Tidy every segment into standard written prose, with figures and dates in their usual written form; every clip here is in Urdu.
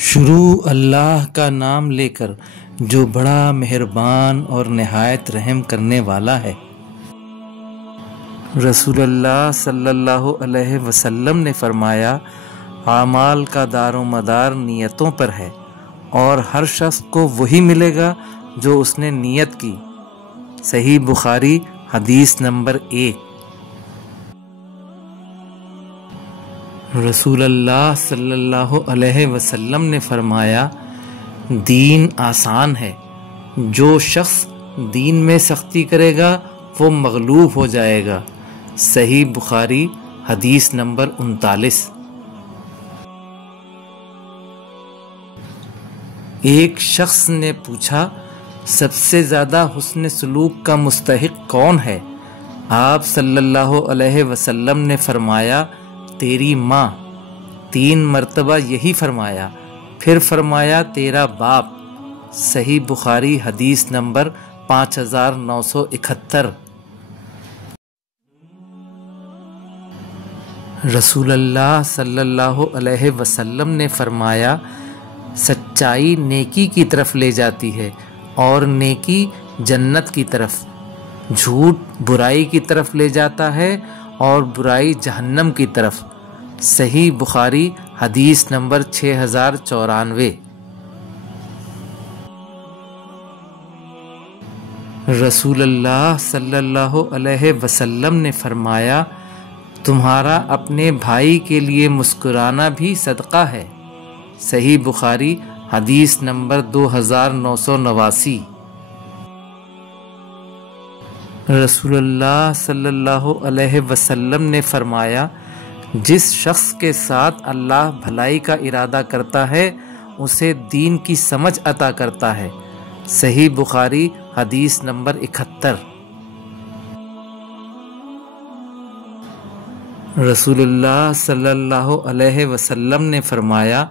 شروع اللہ کا نام لے کر جو بڑا مہربان اور نہایت رحم کرنے والا ہے۔ رسول اللہ صلی اللہ علیہ وسلم نے فرمایا، اعمال کا دار و مدار نیتوں پر ہے اور ہر شخص کو وہی ملے گا جو اس نے نیت کی۔ صحیح بخاری حدیث نمبر 1۔ رسول اللہ صلی اللہ علیہ وسلم نے فرمایا، دین آسان ہے، جو شخص دین میں سختی کرے گا وہ مغلوب ہو جائے گا۔ صحیح بخاری حدیث نمبر 39۔ ایک شخص نے پوچھا، سب سے زیادہ حسن سلوک کا مستحق کون ہے؟ آپ صلی اللہ علیہ وسلم نے فرمایا، تیری ماں۔ 3 مرتبہ یہی فرمایا، پھر فرمایا تیرا باپ۔ صحیح بخاری حدیث نمبر 5971۔ رسول اللہ صلی اللہ علیہ وسلم نے فرمایا، سچائی نیکی کی طرف لے جاتی ہے اور نیکی جنت کی طرف، جھوٹ برائی کی طرف لے جاتا ہے اور برائی جہنم کی طرف۔ صحیح بخاری حدیث نمبر 6094۔ رسول اللہ صلی اللہ علیہ وسلم نے فرمایا، تمہارا اپنے بھائی کے لیے مسکرانا بھی صدقہ ہے۔ صحیح بخاری حدیث نمبر 2989۔ رسول اللہ صلی اللہ علیہ وسلم نے فرمایا، جس شخص کے ساتھ اللہ بھلائی کا ارادہ کرتا ہے اسے دین کی سمجھ عطا کرتا ہے۔ صحیح بخاری حدیث نمبر 71۔ رسول اللہ صلی اللہ علیہ وسلم نے فرمایا،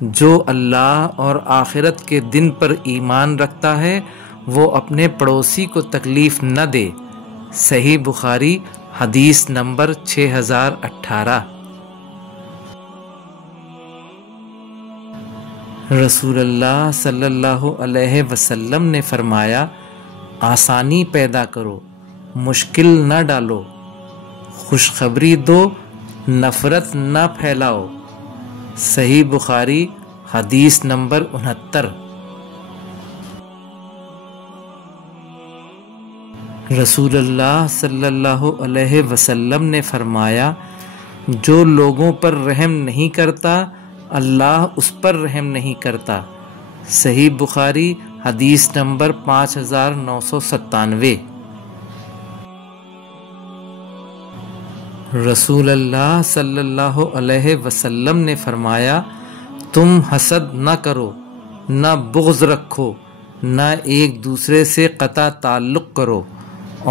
جو اللہ اور آخرت کے دن پر ایمان رکھتا ہے وہ اپنے پڑوسی کو تکلیف نہ دے۔ صحیح بخاری حدیث نمبر 6018۔ رسول اللہ صلی اللہ علیہ وسلم نے فرمایا، آسانی پیدا کرو، مشکل نہ ڈالو، خوشخبری دو، نفرت نہ پھیلاؤ۔ صحیح بخاری حدیث نمبر 69۔ رسول اللہ صلی اللہ علیہ وسلم نے فرمایا، جو لوگوں پر رحم نہیں کرتا اللہ اس پر رحم نہیں کرتا۔ صحیح بخاری حدیث نمبر 5997۔ رسول اللہ صلی اللہ علیہ وسلم نے فرمایا، تم حسد نہ کرو، نہ بغض رکھو، نہ ایک دوسرے سے قطع تعلق کرو،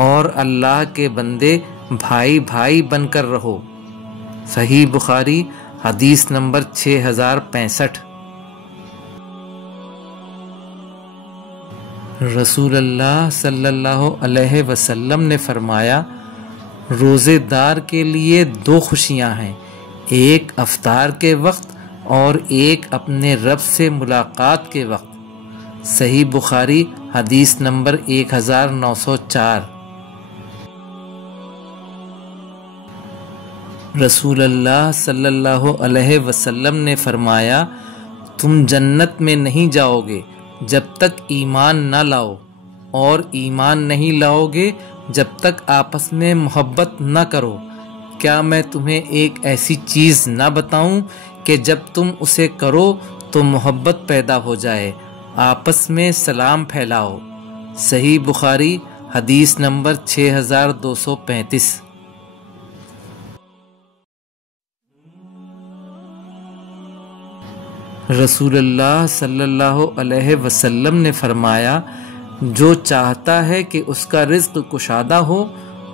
اور اللہ کے بندے بھائی بھائی بن کر رہو۔ صحیح بخاری حدیث نمبر 6065۔ رسول اللہ صلی اللہ علیہ وسلم نے فرمایا، روزے دار کے لیے 2 خوشیاں ہیں، ایک افطار کے وقت اور ایک اپنے رب سے ملاقات کے وقت۔ صحیح بخاری حدیث نمبر 1904۔ رسول اللہ صلی اللہ علیہ وسلم نے فرمایا، تم جنت میں نہیں جاؤ گے جب تک ایمان نہ لاؤ، اور ایمان نہیں لاؤ گے جب تک آپس میں محبت نہ کرو۔ کیا میں تمہیں ایک ایسی چیز نہ بتاؤں کہ جب تم اسے کرو تو محبت پیدا ہو جائے؟ آپس میں سلام پھیلاؤ۔ صحیح بخاری حدیث نمبر 6235۔ رسول اللہ صلی اللہ علیہ وسلم نے فرمایا، جو چاہتا ہے کہ اس کا رزق کشادہ ہو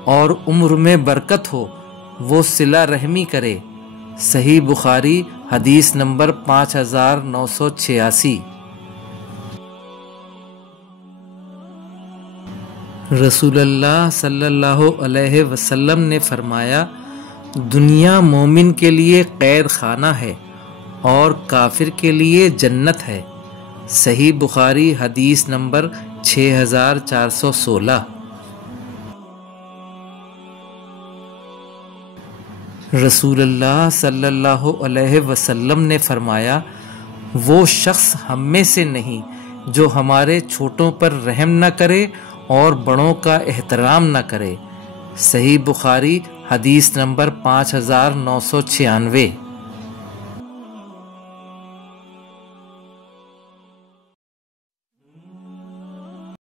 اور عمر میں برکت ہو وہ صلہ رحمی کرے۔ صحیح بخاری حدیث نمبر 5986۔ رسول اللہ صلی اللہ علیہ وسلم نے فرمایا، دنیا مومن کے لیے قید خانہ ہے اور کافر کے لیے جنت ہے۔ صحیح بخاری حدیث نمبر 6416۔ رسول اللہ صلی اللہ علیہ وسلم نے فرمایا، وہ شخص ہم میں سے نہیں جو ہمارے چھوٹوں پر رحم نہ کرے اور بڑوں کا احترام نہ کرے۔ صحیح بخاری حدیث نمبر 5996۔